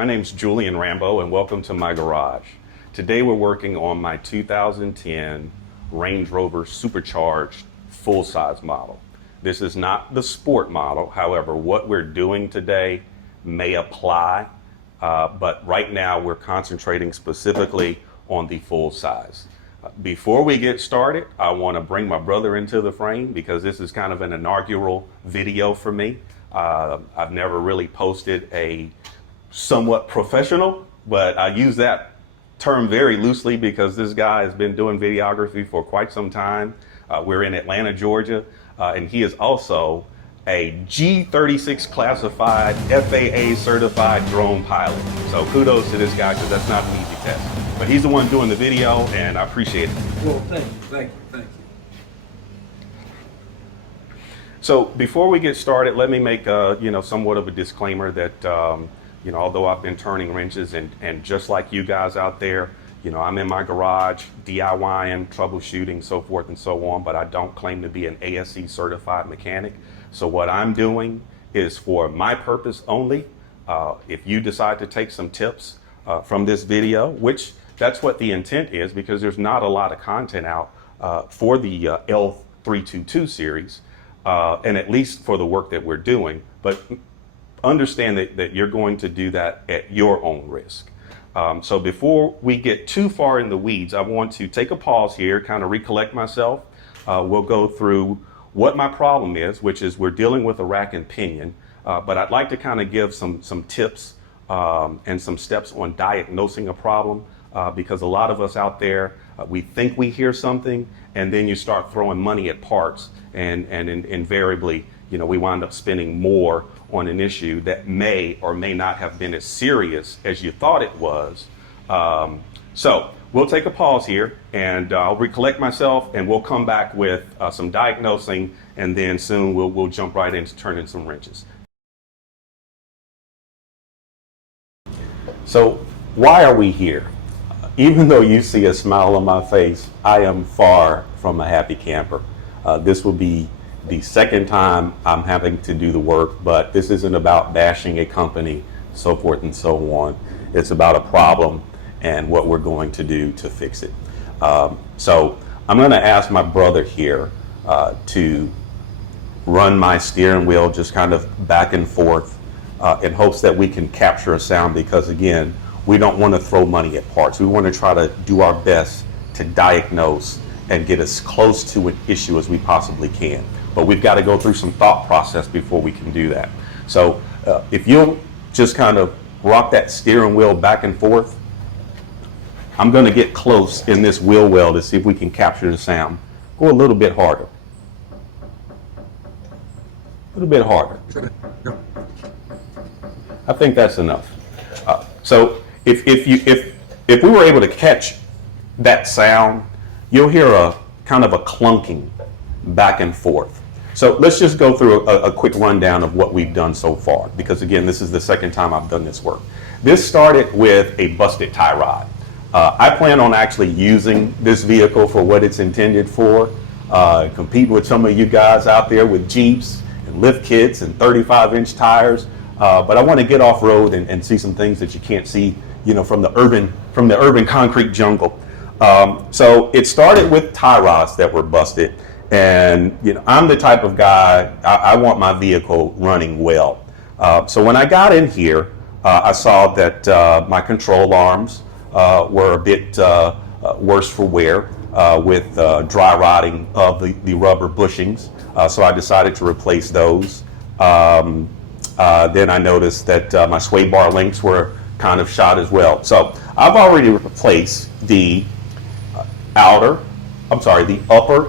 My name's Julian Rambo and welcome to my garage. Today we're working on my 2010 Range Rover supercharged full-size model. This is not the sport model, however what we're doing today may apply, but right now we're concentrating specifically on the full size. Before we get started, I want to bring my brother into the frame because this is kind of an inaugural video for me. I've never really posted a somewhat professional, but I use that term very loosely because this guy has been doing videography for quite some time. We're in Atlanta, Georgia, and he is also a G36 classified FAA certified drone pilot. So kudos to this guy because that's not an easy test. But he's the one doing the video and I appreciate it. Well, thank you. So before we get started, let me make somewhat of a disclaimer that although I've been turning wrenches and just like you guys out there, I'm in my garage DIYing, troubleshooting, so forth and so on, but I don't claim to be an ASE certified mechanic. So what I'm doing is for my purpose only. If you decide to take some tips from this video, which that's what the intent is because there's not a lot of content out for the L322 series, and at least for the work that we're doing, but understand that you're going to do that at your own risk. So before we get too far in the weeds, I want to take a pause here, kind of recollect myself. We'll go through what my problem is, which is we're dealing with a rack and pinion, but I'd like to kind of give some tips and some steps on diagnosing a problem because a lot of us out there, we think we hear something and then you start throwing money at parts and invariably, we wind up spending more on an issue that may or may not have been as serious as you thought it was. So we'll take a pause here and I'll recollect myself and we'll come back with some diagnosing and then soon we'll jump right into turning some wrenches. So why are we here? Even though you see a smile on my face, I am far from a happy camper. This will be the second time I'm having to do the work, but this isn't about bashing a company, so forth and so on. It's about a problem and what we're going to do to fix it. So I'm going to ask my brother here to run my steering wheel just kind of back and forth in hopes that we can capture a sound because again, we don't want to throw money at parts. We want to try to do our best to diagnose and get as close to an issue as we possibly can. But we've got to go through some thought process before we can do that. So if you'll just kind of rock that steering wheel back and forth, I'm going to get close in this wheel well to see if we can capture the sound. Go a little bit harder. A little bit harder. I think that's enough. So if we were able to catch that sound, you'll hear a kind of a clunking back and forth. So let's just go through a quick rundown of what we've done so far, because again, this is the second time I've done this work. This started with a busted tie rod. I plan on actually using this vehicle for what it's intended for, compete with some of you guys out there with Jeeps and lift kits and 35-inch tires, but I want to get off-road and see some things that you can't see, from the urban concrete jungle. So it started with tie rods that were busted. And I'm the type of guy, I want my vehicle running well. So when I got in here, I saw that my control arms were a bit worse for wear with dry rotting of the rubber bushings. So I decided to replace those. Then I noticed that my sway bar links were kind of shot as well. So I've already replaced the upper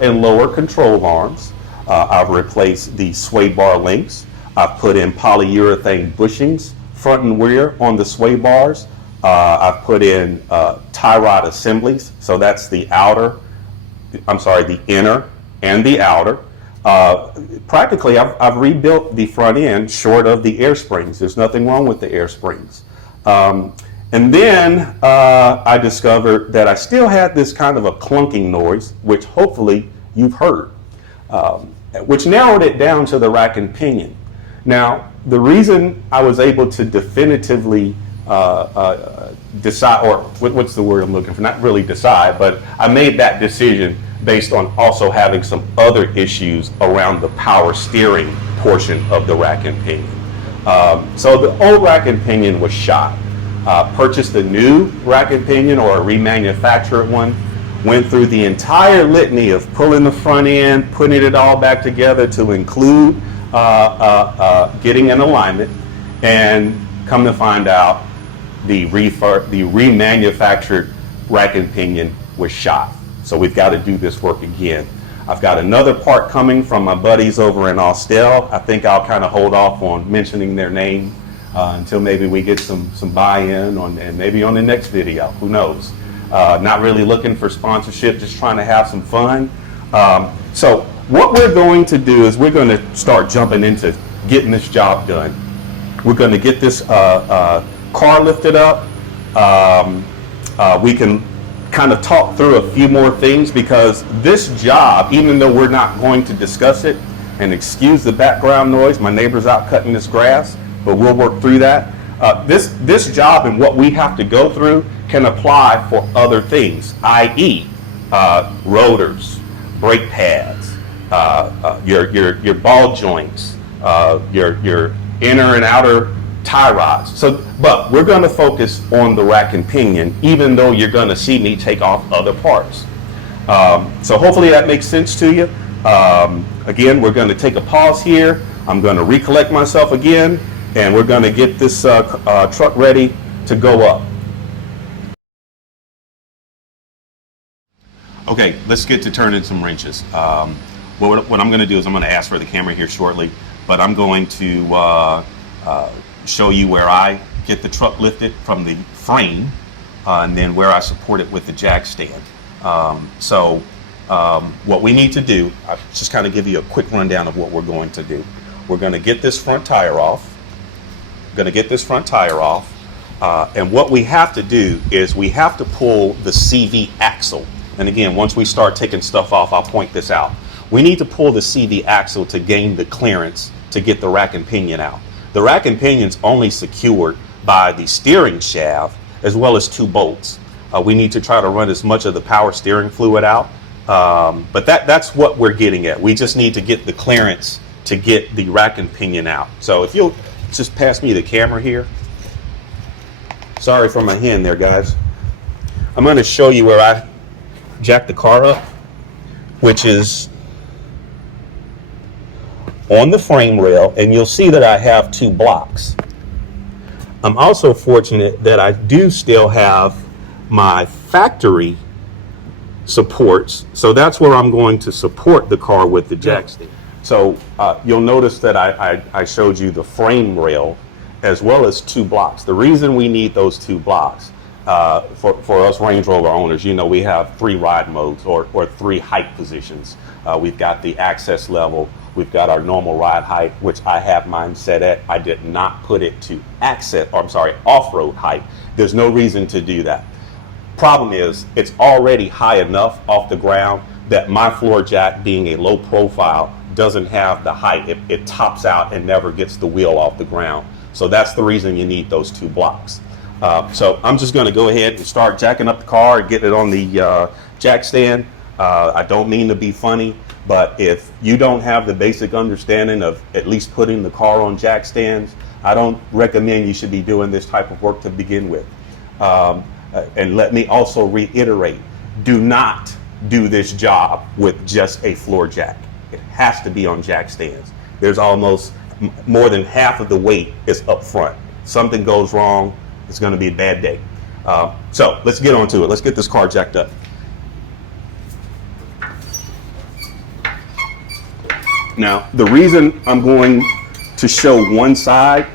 and lower control arms. I've replaced the sway bar links. I've put in polyurethane bushings, front and rear on the sway bars. I've put in tie rod assemblies. So that's the inner and the outer. Practically, I've rebuilt the front end short of the air springs. There's nothing wrong with the air springs. And then I discovered that I still had this kind of a clunking noise, which hopefully you've heard, which narrowed it down to the rack and pinion. Now, the reason I was able to definitively decide, or what's the word I'm looking for? Not really decide, but I made that decision based on also having some other issues around the power steering portion of the rack and pinion. So the old rack and pinion was shot. Purchased a new rack and pinion or a remanufactured one. Went through the entire litany of pulling the front end, putting it all back together to include getting an alignment, and come to find out the remanufactured rack and pinion was shot. So we've got to do this work again. I've got another part coming from my buddies over in Austell. I think I'll kind of hold off on mentioning their name until maybe we get some buy-in on, and maybe on the next video, who knows. Not really looking for sponsorship, just trying to have some fun. So what we're going to do is we're going to start jumping into getting this job done. We're going to get this car lifted up. We can kind of talk through a few more things, because this job, even though we're not going to discuss it, and excuse the background noise, my neighbor's out cutting this grass, but we'll work through that. This job and what we have to go through can apply for other things, i.e. Rotors, brake pads, your ball joints, your inner and outer tie rods. So, but we're going to focus on the rack and pinion, even though you're going to see me take off other parts. So hopefully that makes sense to you. Again, we're going to take a pause here. I'm going to recollect myself again, and we're going to get this truck ready to go up. Okay, let's get to turning some wrenches. What I'm going to do is I'm going to ask for the camera here shortly, but I'm going to show you where I get the truck lifted from the frame, and then where I support it with the jack stand. What we need to do, I'll just kind of give you a quick rundown of what we're going to do. We're going to get this front tire off. And what we have to do is we have to pull the CV axle. And again, once we start taking stuff off, I'll point this out. We need to pull the CV axle to gain the clearance to get the rack and pinion out. The rack and pinion's only secured by the steering shaft as well as 2 bolts. We need to try to run as much of the power steering fluid out, but that's what we're getting at. We just need to get the clearance to get the rack and pinion out. So if you'll just pass me the camera here. Sorry for my hand there, guys. I'm going to show you where I jack the car up, which is on the frame rail, and you'll see that I have 2 blocks. I'm also fortunate that I do still have my factory supports, so that's where I'm going to support the car with the jack stand. So you'll notice that I showed you the frame rail as well as 2 blocks. The reason we need those 2 blocks, for us Range Rover owners, you know, we have 3 ride modes or 3 height positions. We've got the access level, we've got our normal ride height, which I have mine set at. I did not put it to off-road height. There's no reason to do that. Problem is, it's already high enough off the ground that my floor jack, being a low profile, doesn't have the height. It tops out and never gets the wheel off the ground. So that's the reason you need those 2 blocks. So I'm just going to go ahead and start jacking up the car and get it on the jack stand. I don't mean to be funny, but if you don't have the basic understanding of at least putting the car on jack stands, I don't recommend you should be doing this type of work to begin with. And let me also reiterate, do not do this job with just a floor jack. It has to be on jack stands. There's almost more than half of the weight is up front. Something goes wrong, it's going to be a bad day. So let's get on to it. Let's get this car jacked up. Now, the reason I'm going to show one side,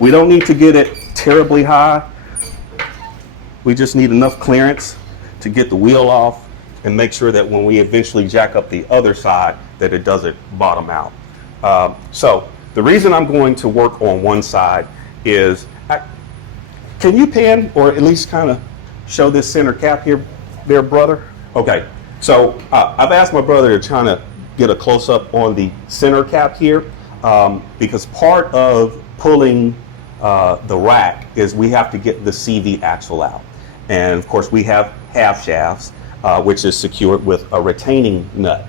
we don't need to get it terribly high. We just need enough clearance to get the wheel off and make sure that when we eventually jack up the other side, that it doesn't bottom out. So the reason I'm going to work on one side is, can you pan or at least kind of show this center cap here, there, brother? Okay, so I've asked my brother to try to get a close up on the center cap here. because part of pulling the rack is we have to get the CV axle out. And of course we have half shafts, which is secured with a retaining nut.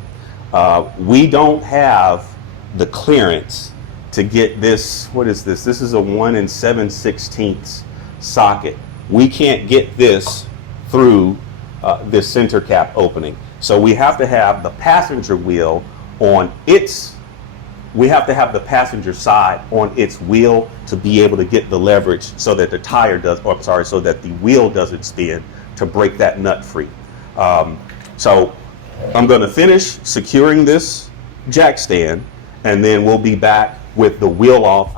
We don't have the clearance to get this. What is this? This is a 1 7/16 socket. We can't get this through this center cap opening. So we have to have the passenger wheel on its, we have to have the passenger side on its wheel to be able to get the leverage so that the tire does, or sorry, so that the wheel doesn't spin to break that nut free. So I'm going to finish securing this jack stand, and then we'll be back with the wheel off.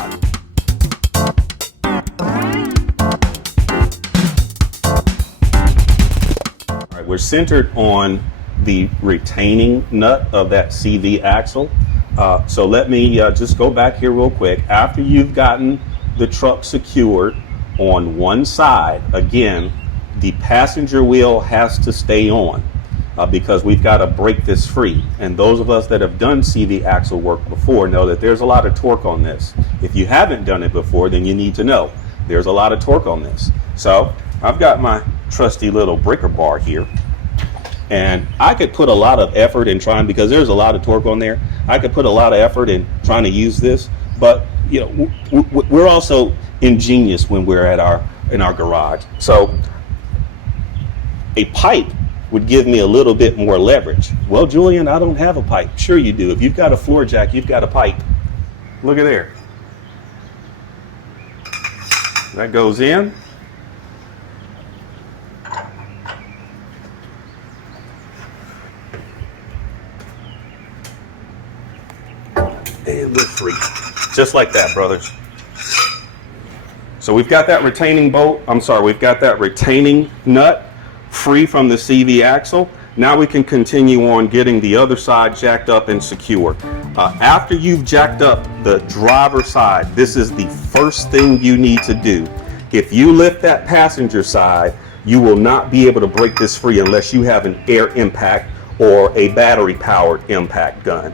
All right, we're centered on the retaining nut of that CV axle. So let me just go back here real quick. After you've gotten the truck secured on one side, again, the passenger wheel has to stay on because we've got to break this free. And those of us that have done CV axle work before know that there's a lot of torque on this. If you haven't done it before, then you need to know there's a lot of torque on this. So I've got my trusty little breaker bar here. And I could put a lot of effort in trying, because there's a lot of torque on there, I could put a lot of effort in trying to use this, but you know, we're also ingenious when we're at in our garage. So a pipe would give me a little bit more leverage. Well, Julian, I don't have a pipe. Sure you do. If you've got a floor jack, you've got a pipe. Look at there. That goes in. And we're free. Just like that, brothers. So we've got that retaining bolt, we've got that retaining nut free from the CV axle. Now we can continue on getting the other side jacked up and secured. After you've jacked up the driver's side, this is the first thing you need to do. If you lift that passenger side, you will not be able to break this free unless you have an air impact or a battery powered impact gun.